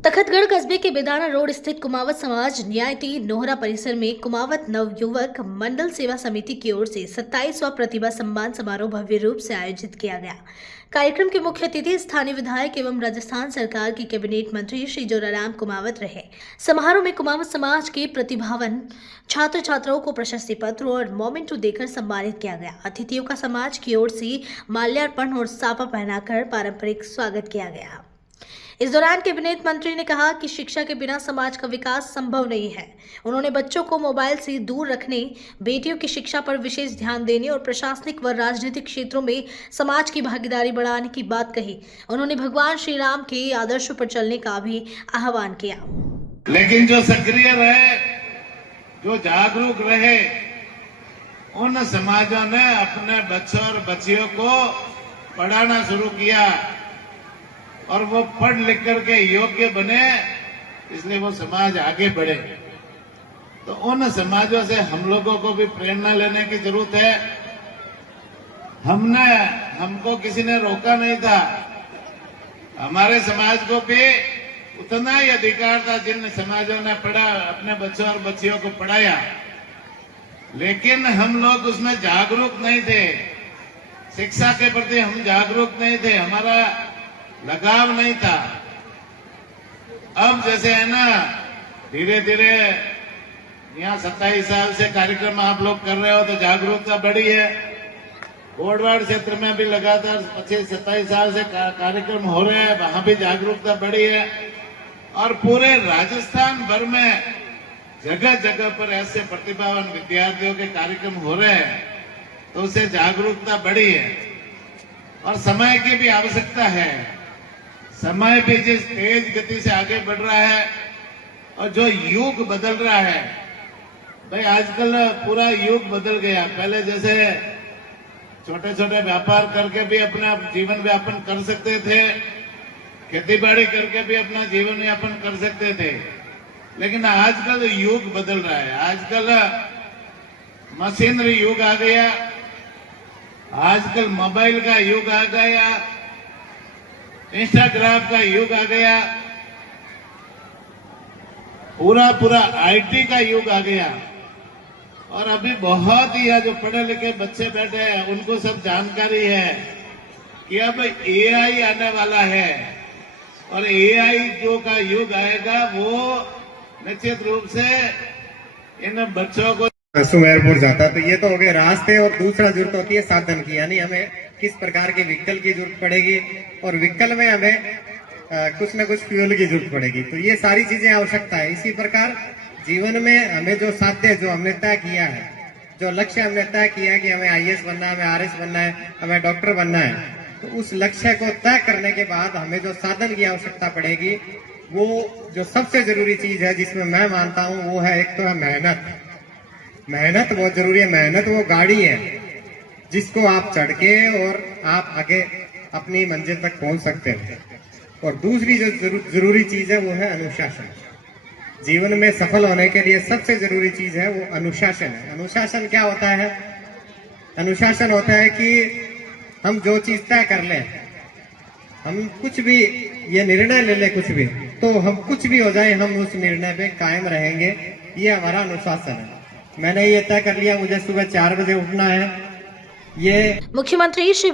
तखतगढ़ कस्बे के बेदाना रोड स्थित कुमावत समाज न्यायती नोहरा परिसर में कुमावत नवयुवक मंडल सेवा समिति की ओर से 27वां प्रतिभा सम्मान समारोह भव्य रूप से आयोजित किया गया। कार्यक्रम के मुख्य अतिथि स्थानीय विधायक एवं राजस्थान सरकार के कैबिनेट मंत्री श्री जोराराम कुमावत रहे। समारोह में कुमावत समाज के प्रतिभावान छात्र छात्राओं को प्रशस्ति पत्र और मोमेंटो देकर सम्मानित किया गया। अतिथियों का समाज की ओर से माल्यार्पण और साफा पहनाकर पारंपरिक स्वागत किया गया। इस दौरान कैबिनेट मंत्री ने कहा कि शिक्षा के बिना समाज का विकास संभव नहीं है। उन्होंने बच्चों को मोबाइल से दूर रखने, बेटियों की शिक्षा पर विशेष ध्यान देने और प्रशासनिक व राजनीतिक क्षेत्रों में समाज की भागीदारी बढ़ाने की बात कही। उन्होंने भगवान श्री राम के आदर्शों पर चलने का भी आह्वान किया। लेकिन जो सक्रिय रहे, जो जागरूक रहे, उन समाजों ने अपने बच्चों और बच्चियों को पढ़ाना शुरू किया और वो पढ़ लिख करके योग्य बने, इसलिए वो समाज आगे बढ़े। तो उन समाजों से हम लोगों को भी प्रेरणा लेने की जरूरत है। हमको किसी ने रोका नहीं था। हमारे समाज को भी उतना ही अधिकार था जिन समाजों ने पढ़ा, अपने बच्चों और बच्चियों को पढ़ाया, लेकिन हम लोग उसमें जागरूक नहीं थे। शिक्षा के प्रति हम जागरूक नहीं थे, हमारा लगाव नहीं था। अब जैसे है ना, धीरे धीरे यहाँ 27 साल से कार्यक्रम आप लोग कर रहे हो तो जागरूकता बढ़ी है। बोर्डवाड़ क्षेत्र में भी लगातार 25-27 साल से कार्यक्रम हो रहे हैं, वहां भी जागरूकता बढ़ी है। और पूरे राजस्थान भर में जगह जगह पर ऐसे प्रतिभावान विद्यार्थियों के कार्यक्रम हो रहे हैं, तो उससे जागरूकता बढ़ी है। और समय की भी आवश्यकता है। समय भी जिस तेज गति से आगे बढ़ रहा है और जो युग बदल रहा है, भाई आजकल पूरा युग बदल गया। पहले जैसे छोटे छोटे व्यापार करके भी अपना जीवन व्यापन कर सकते थे, खेतीबाड़ी करके भी अपना जीवन यापन कर सकते थे, लेकिन आजकल युग बदल रहा है। आजकल मशीनरी युग आ गया, आजकल मोबाइल का युग आ गया, इंस्टाग्राम का युग आ गया, पूरा आईटी का युग आ गया। और अभी बहुत ही जो पढ़े लिखे बच्चे बैठे हैं उनको सब जानकारी है कि अब एआई आने वाला है, और एआई जो का युग आएगा वो निश्चित रूप से इन बच्चों को सुमेरपुर जाता। तो ये तो हो गए रास्ते, और दूसरा जरूरत होती है साधन की, यानी हमें किस प्रकार के व्हीकल की जरूरत पड़ेगी, और व्हीकल में हमें कुछ न कुछ फ्यूल की जरूरत पड़ेगी। तो ये सारी चीजें आवश्यकता है। इसी प्रकार जीवन में हमें जो साध्य, जो हमने तय किया है, जो लक्ष्य हमने तय किया है कि हमें आईएएस बनना है, हमें आरएस बनना है, हमें डॉक्टर बनना है, तो उस लक्ष्य को तय करने के बाद हमें जो साधन की आवश्यकता पड़ेगी, वो जो सबसे जरूरी चीज है जिसमें मैं मानता हूँ वो है, एक तो है मेहनत। मेहनत बहुत जरूरी है। मेहनत वो गाड़ी है जिसको आप चढ़ के और आप आगे अपनी मंजिल तक पहुंच सकते हैं। और दूसरी जो जरूरी चीज है वो है अनुशासन। जीवन में सफल होने के लिए सबसे जरूरी चीज है वो अनुशासन है। अनुशासन क्या होता है? अनुशासन होता है कि हम जो चीज तय कर लें, हम कुछ भी ये निर्णय ले ले कुछ भी, तो हम कुछ भी हो जाए हम उस निर्णय पे कायम रहेंगे। ये हमारा अनुशासन है। मैंने ये तय कर लिया मुझे सुबह 4 बजे उठना है। ये मुख्यमंत्री श्री